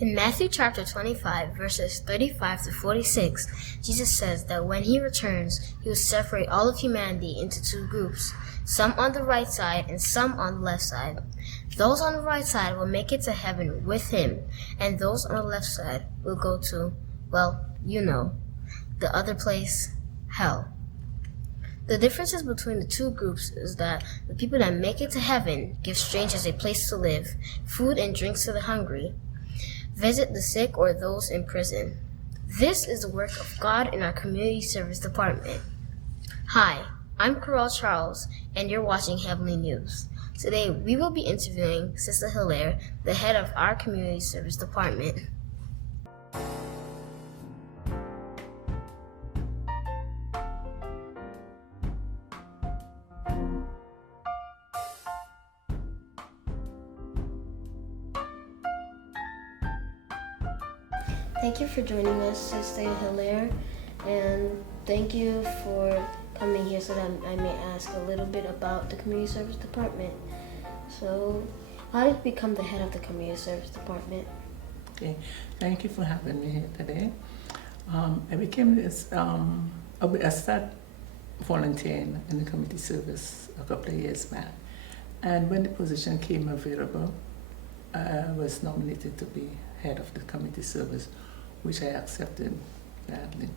In Matthew chapter 25, verses 35 to 46, Jesus says that when he returns, he will separate all of humanity into two groups, some on the right side and some on the left side. Those on the right side will make it to heaven with him, and those on the left side will go to, well, the other place, hell. The differences between the two groups is that the people that make it to heaven give strangers a place to live, food and drinks to the hungry, visit the sick or those in prison. This is the work of God in our community service department. Hi, I'm Corel Charles, and you're watching Heavenly News. Today, we will be interviewing Sister Hilaire, the head of our community service department. Thank you for joining us, Sister Hilaire, and thank you for coming here so that I may ask a little bit about the community service department. So, how did you become the head of the community service department? Okay, thank you for having me here today. I became this, I started volunteering in the community service a couple of years back, and when the position came available, I was nominated to be head of the community service, which I accepted gladly.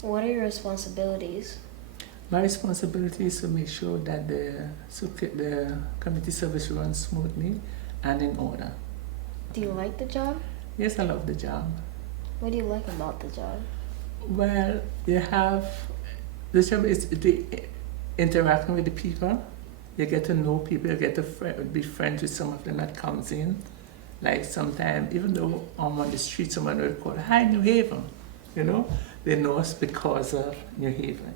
What are your responsibilities? My responsibility is to make sure that the community service runs smoothly and in order. Do you like the job? Yes, I love the job. What do you like about the job? Well, the job is interacting with the people. You get to know people, you get to be friends with some of them that comes in. Like sometimes, even though I'm on the street, someone will call, "Hi, New Haven," they know us because of New Haven,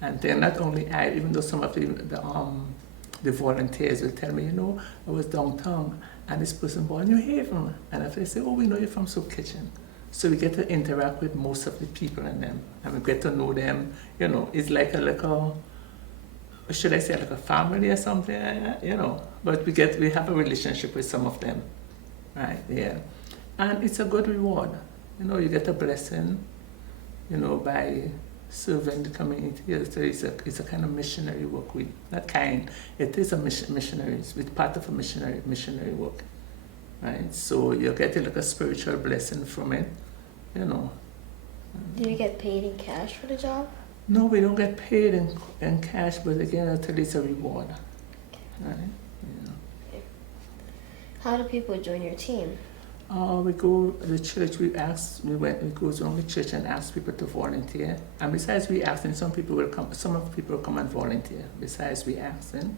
And then not only I, even though some of the volunteers will tell me, I was downtown and this person bought New Haven, and if they say, "Oh, we know you're from Soup Kitchen," so we get to interact with most of the people in them, and we get to know them. It's like a little, should I say, like a family or something, But we have a relationship with some of them. Right, yeah. And it's a good reward. You get a blessing, by serving the community. It's a kind of missionary work. It is a missionary. It's part of a missionary work. Right? So you get like a spiritual blessing from it, Do you get paid in cash for the job? No, we don't get paid in cash, but again, it's a reward. Right? How do people join your team? We go to the church. We go around the church and ask people to volunteer. And besides we asking, some people will come. Some of the people come and volunteer. Besides we asking,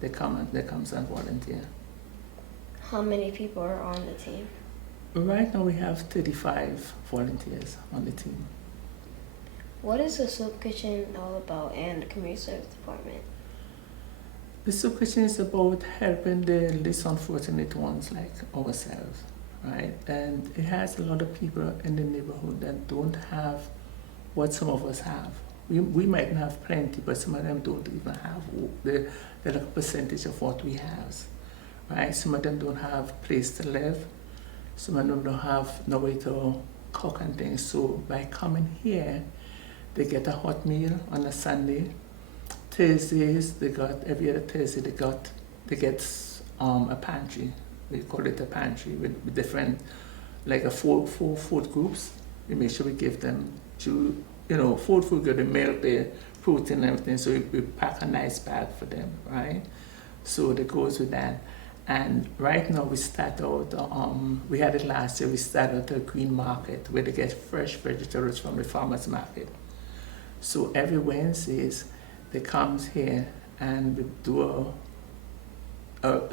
they come and volunteer. How many people are on the team? Right now we have 35 volunteers on the team. What is the Soup Kitchen all about, and the community service department? The Soup Kitchen is about helping the less unfortunate ones like ourselves, right? And it has a lot of people in the neighborhood that don't have what some of us have. We might have plenty, but some of them don't even have the like percentage of what we have, right? Some of them don't have a place to live. Some of them don't have no way to cook and things. So by coming here, they get a hot meal on a Sunday. Thursdays, every other Thursday they get a pantry. We call it a pantry with different, like four food groups. We make sure we give them food good, the milk, the protein and everything. So we pack a nice bag for them, right? So that goes with that. And right now we start out, we had it last year, we started a green market where they get fresh vegetables from the farmer's market. So every Wednesdays, they come here and we do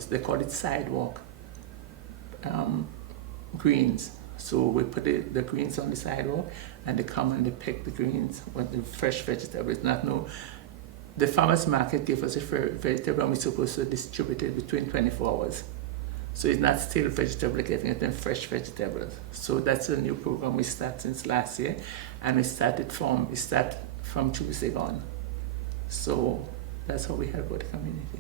they call it sidewalk greens. So we put the greens on the sidewalk and they come and they pick the greens with the fresh vegetables. The farmer's market gives us a vegetable and we're supposed to distribute it between 24 hours. So it's not still vegetable, we're giving them fresh vegetables. So that's a new program we started since last year, and we start from Tuesday on. So that's how we help with the community.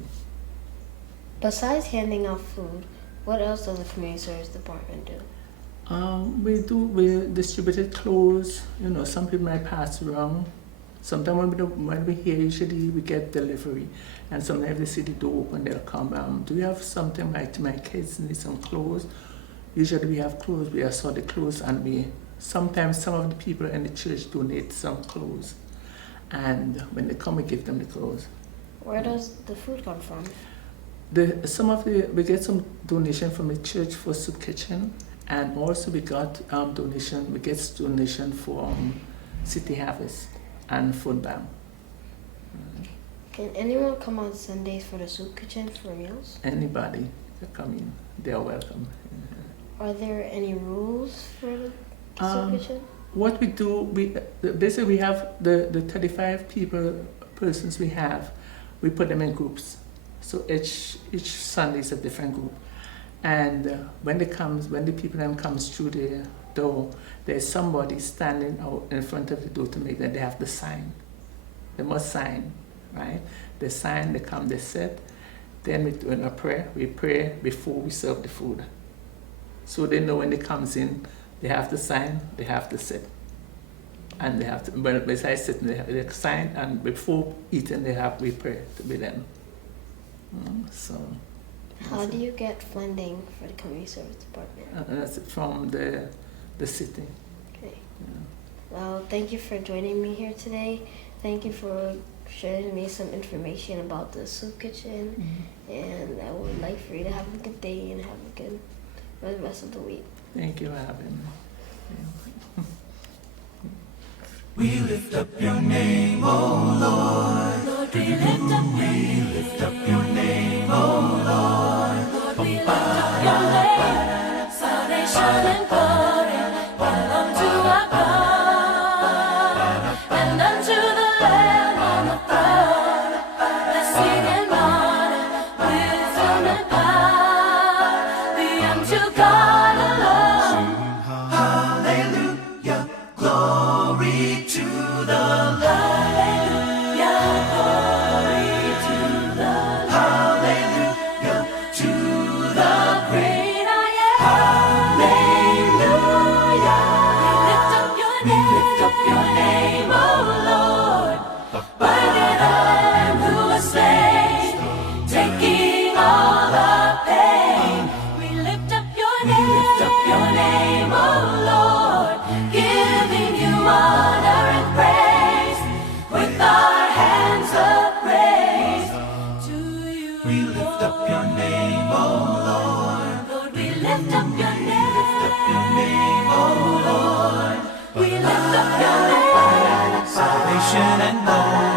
Besides handing out food, What else does the community service department do? We distributed clothes. Some people might pass around. Sometimes when we here, usually we get delivery, and sometimes they see the door open, they'll come. Do you have something like my kids need some clothes? Usually we have clothes. We assort the clothes, and sometimes some of the people in the church donate some clothes, and when they come, we give them the clothes. Where does the food come from? We get some donation from the church for soup kitchen, and also we get donation from City Harvest and Food Bank. Can anyone come on Sundays for the soup kitchen for meals? Anybody that come in, they are welcome. Are there any rules for the soup kitchen? What we do, basically we have the 35 persons we have, we put them in groups. So each Sunday is a different group. And when the people then comes through the door, there's somebody standing out in front of the door to make that they have to sign. They must sign, right? They sign, they come, they sit. Then we do a prayer. We pray before we serve the food. So they know when they comes in, they have to sign, they have to sit. And they have to, besides sitting, they sign, and before eating, we pray to be them. How do you get funding for the community service department? That's from the city. Okay. Well, thank you for joining me here today. Thank you for sharing me some information about the soup kitchen. And I would like for you to have a good day and have a good rest of the week. Thank you for having me. We lift up your name, oh Lord. Lord, we lift up your name. We lift up your name, oh Lord. Lord, we lift up your name. Salvation and glory belong to our God and unto the Lamb on the throne. Blessing and honor, wisdom and power be unto God alone. Hallelujah, glory to the Lamb. Hallelujah, glory to the Lamb. Hallelujah, to the Great I am. Hallelujah. We lift up your name, oh Lord. Worthy the Lamb who was slain, taking all the pain. We lift up your name, oh Lord, giving you honor and praise with our hands of praise to you. We lift up your name, oh Lord. Lord, we lift up your name. Your name, oh Lord. We lift up your name. Salvation and glory